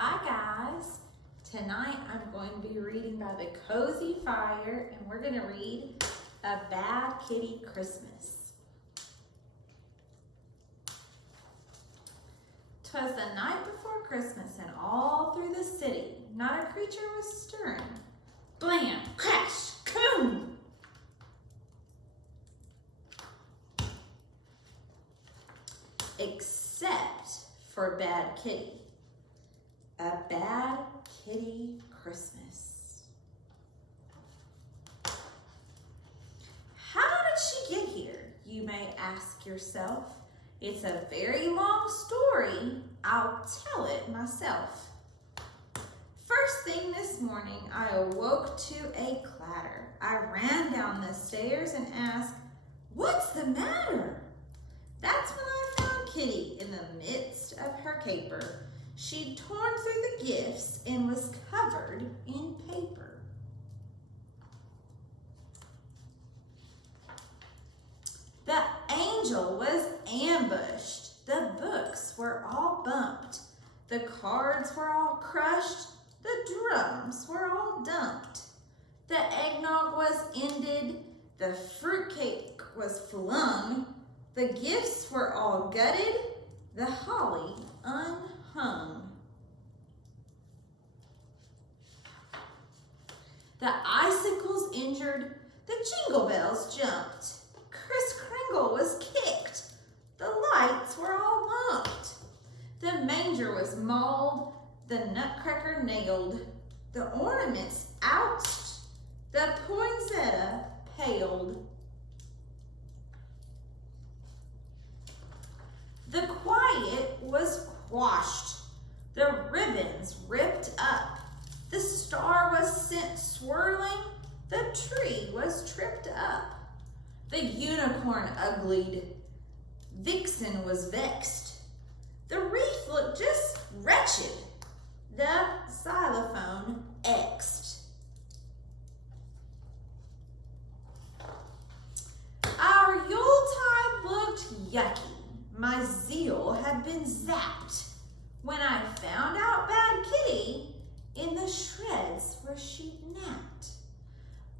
Hi guys, tonight I'm going to be reading by the Cozy Fire and we're going to read A Bad Kitty Christmas. 'Twas the night before Christmas and all through the city not a creature was stirring. Blam, crash, kaboom! Except for Bad Kitty. A Bad Kitty Christmas. How did she get here, you may ask yourself? It's a very long story. I'll tell it myself. First thing this morning, I awoke to a clatter. I ran down the stairs and asked, "What's the matter?" That's when I found Kitty in the midst of her caper. She'd torn through the gifts and was covered in paper. The angel was ambushed. The books were all bumped. The cards were all crushed. The drums were all dumped. The eggnog was ended. The fruitcake was flung. The gifts were all gutted. The holly unhung. The icicles injured. The jingle bells jumped. Kris Kringle was kicked. The lights were all lumped. The manger was mauled. The nutcracker nailed. The ornaments ouched. The poinsettia paled. The quiet was quashed. The ribbons ripped up. The star was sent swirling. The tree was tripped up. The unicorn uglied. Vixen was vexed. The wreath looked just wretched. The xylophone X'd. Our Yuletide looked yucky. My zeal had been zapped when I found out Bad Kitty in the shreds where she'd napped.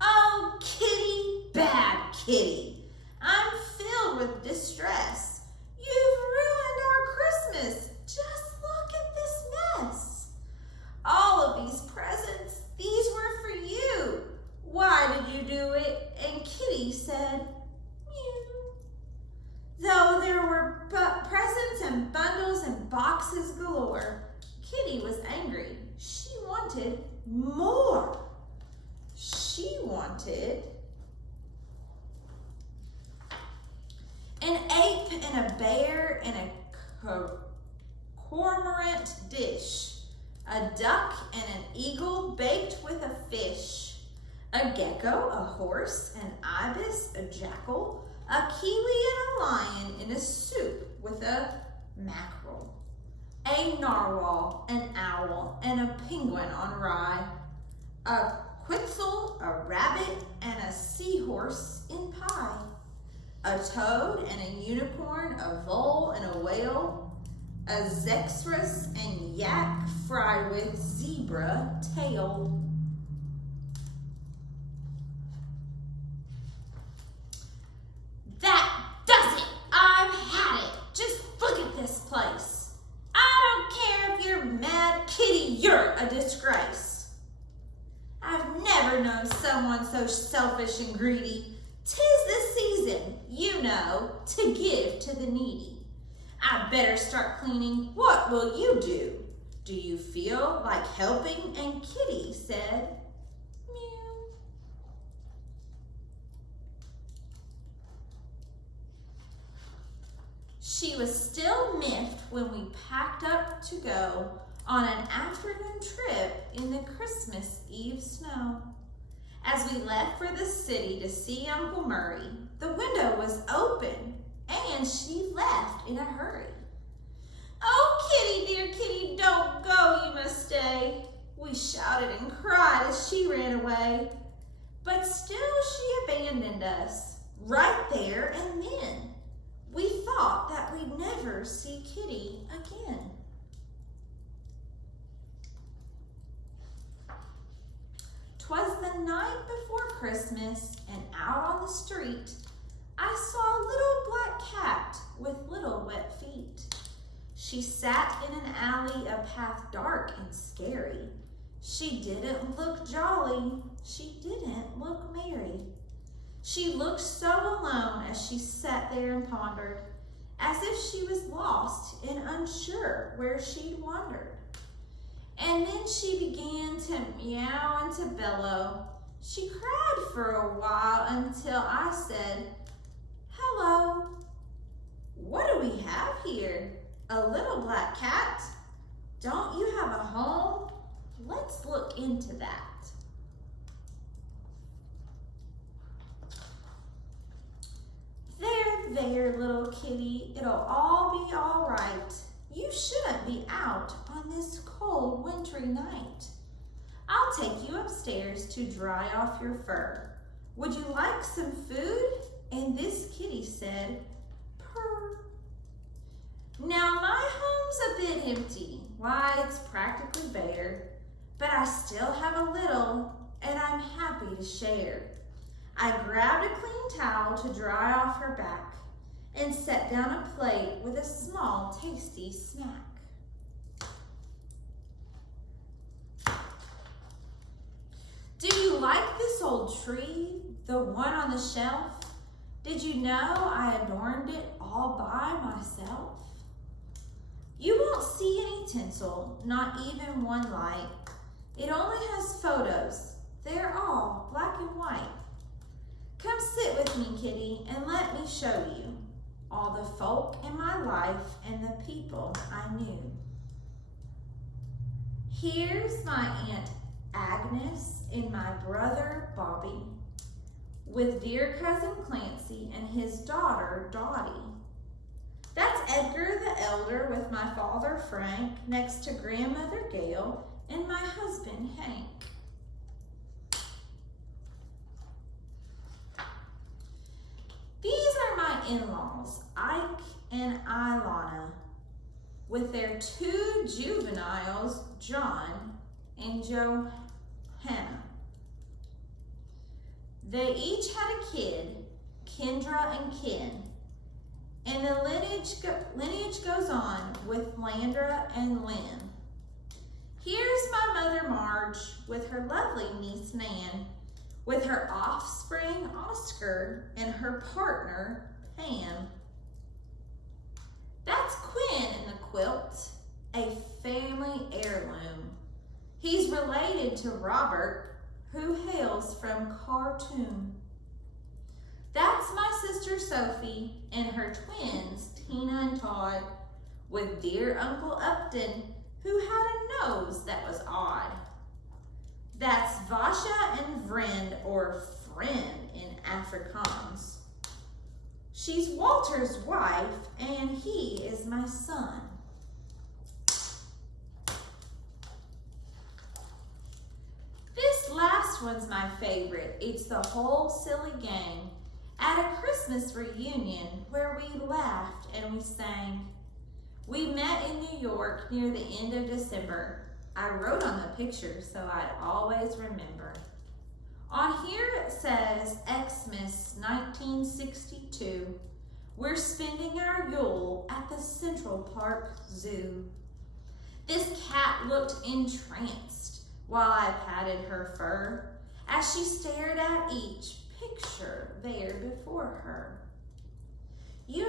Oh, Kitty, Bad Kitty, I'm filled with distress. You've ruined our Christmas. Just look at this mess. All of these presents, these were for you. Why did you do it? And Kitty said, mew. Though there were presents and bundles and boxes galore, Kitty was angry. She wanted more. She wanted an ape and a bear and a cormorant dish, a duck and an eagle baked with a fish, a gecko, a horse, an ibis, a jackal, a kiwi and a lion in a soup with a mackerel, a narwhal, an owl, and a penguin on rye, a quetzal, a rabbit, and a seahorse in pie, a toad and a unicorn, a vole and a whale, a zexrus and yak fried with zebra tail. That does it! I've had it! Just look at this place. I don't care if you're mad, Kitty, you're a disgrace. I've never known someone so selfish and greedy. 'Tis the season, you know, to give to the needy. I better start cleaning. What will you do? Do you feel like helping? And Kitty said, mew. She was still miffed when we packed up to go on an afternoon trip in the Christmas Eve snow. As we left for the city to see Uncle Murray, the window was open and she left in a hurry. Oh, Kitty, dear Kitty, don't go, you must stay. We shouted and cried as she ran away. But still she abandoned us, right there and then. We thought that we'd never see Kitty again. the night before Christmas and out on the street, I saw a little black cat with little wet feet. She sat in an alley, a path dark and scary. She didn't look jolly, she didn't look merry. She looked so alone as she sat there and pondered, as if she was lost and unsure where she'd wandered. And then she began to meow and to bellow. She cried for a while until I said, "Hello, what do we have here? A little black cat? Don't you have a home? Let's look into that." There, little kitty, it'll all be all right. You shouldn't be out on this cold wintry night. I'll take you upstairs to dry off your fur. Would you like some food? And this kitty said, purr. Now my home's a bit empty. Why, it's practically bare, but I still have a little, and I'm happy to share. I grabbed a clean towel to dry off her back and set down a plate with a small, tasty snack. Do you like this old tree, the one on the shelf? Did you know I adorned it all by myself? You won't see any tinsel, not even one light. It only has photos. They're all black and white. Come sit with me, kitty, and let me show you all the folk in my life and the people I knew. Here's my Aunt Agnes and my brother Bobby, with dear cousin Clancy and his daughter Dottie. That's Edgar the elder with my father Frank, next to grandmother Gail and my husband Hank. These are my in-laws, Ike and Ilana, with their two juveniles, John and Johanna. They each had a kid, Kendra and Ken, and the lineage goes on with Landra and Lynn. Here's my mother Marge with her lovely niece Nan, with her offspring Oscar and her partner Pam. That's Quinn in the quilt, a family heirloom. He's related to Robert, who hails from Khartoum. That's my sister Sophie and her twins Tina and Todd, with dear Uncle Upton, who had a nose that was odd. That's Vasha and Vriend, or friend in Afrikaans. She's Walter's wife, and he is my son. This last one's my favorite. It's the whole silly gang at a Christmas reunion where we laughed and we sang. We met in New York near the end of December. I wrote on the picture so I'd always remember. On here it says Xmas 1962. We're spending our Yule at the Central Park Zoo. This cat looked entranced while I patted her fur as she stared at each picture there before her. You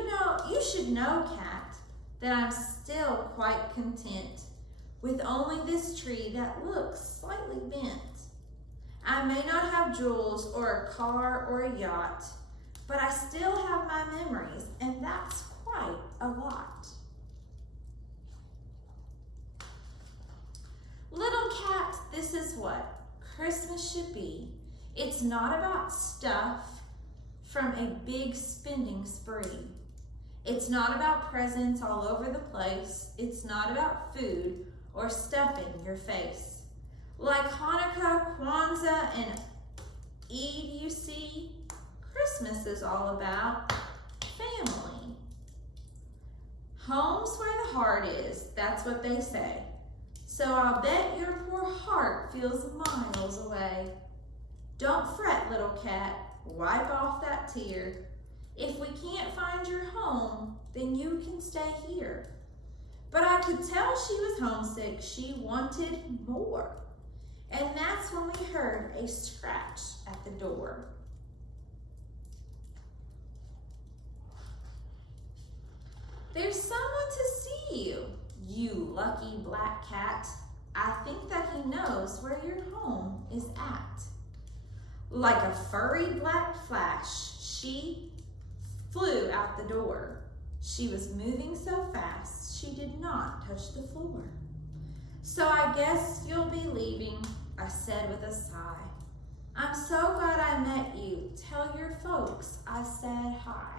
should know, cat, that I'm still quite content with only this tree that looks slightly bent. I may not have jewels or a car or a yacht, but I still have my memories, and that's quite a lot. Little cat, this is what Christmas should be. It's not about stuff from a big spending spree. It's not about presents all over the place. It's not about food or stuffing your face. Like Hanukkah, Kwanzaa, and Eid, you see, Christmas is all about family. Home's where the heart is, that's what they say. So I'll bet your poor heart feels miles away. Don't fret, little cat. Wipe off that tear. If we can't find your home, then you can stay here. But I could tell she was homesick. She wanted more. And that's when we heard a scratch at the door. There's someone to see you, you lucky black cat. I think that he knows where your home is at. Like a furry black flash, she flew out the door. She was moving so fast, she did not touch the floor. So I guess you'll be leaving, I said with a sigh. I'm so glad I met you. Tell your folks I said hi.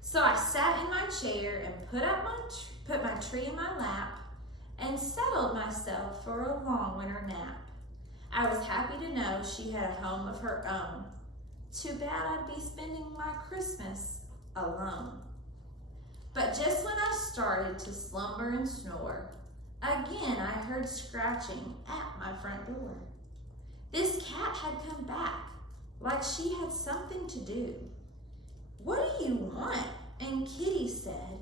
So I sat in my chair and put my tree in my lap and settled myself for a long winter nap. I was happy to know she had a home of her own. Too bad I'd be spending my Christmas alone. But just when I started to slumber and snore, again I heard scratching at my front door. This cat had come back, like she had something to do. What do you want? And Kitty said,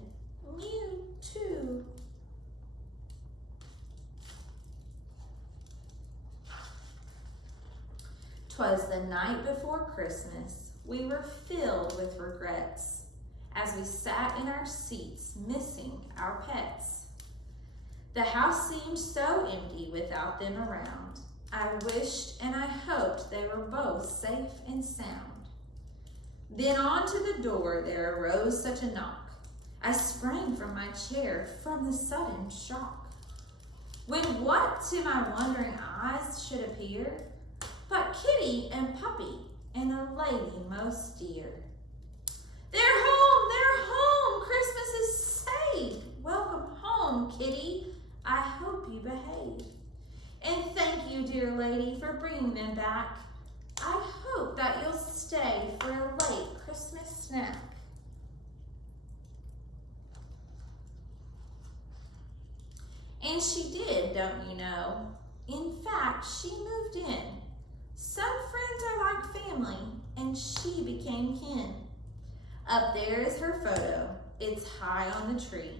"You too." "'Twas the night before Christmas. We were filled with regrets as we sat in our seats missing our pets. The house seemed so empty without them around. I wished and I hoped they were both safe and sound. Then onto the door there arose such a knock. I sprang from my chair from the sudden shock. When what to my wondering eyes should appear but Kitty and Puppy and a lady most dear. They're home, Christmas is saved. Welcome home, Kitty, I hope you behave. And thank you, dear lady, for bringing them back. I hope that you'll stay for a late Christmas snack. And she did, don't you know? In fact, she moved in. Some friends are like family, and she became kin. Up there is her photo. It's high on the tree,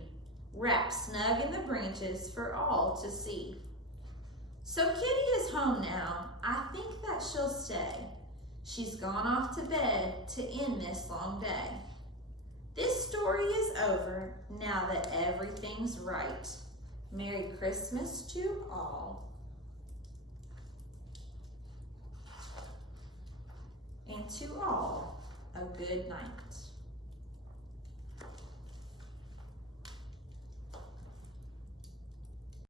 wrapped snug in the branches for all to see. So Kitty is home now. I think that she'll stay. She's gone off to bed to end this long day. This story is over now that everything's right. Merry Christmas to all. And to all, a good night.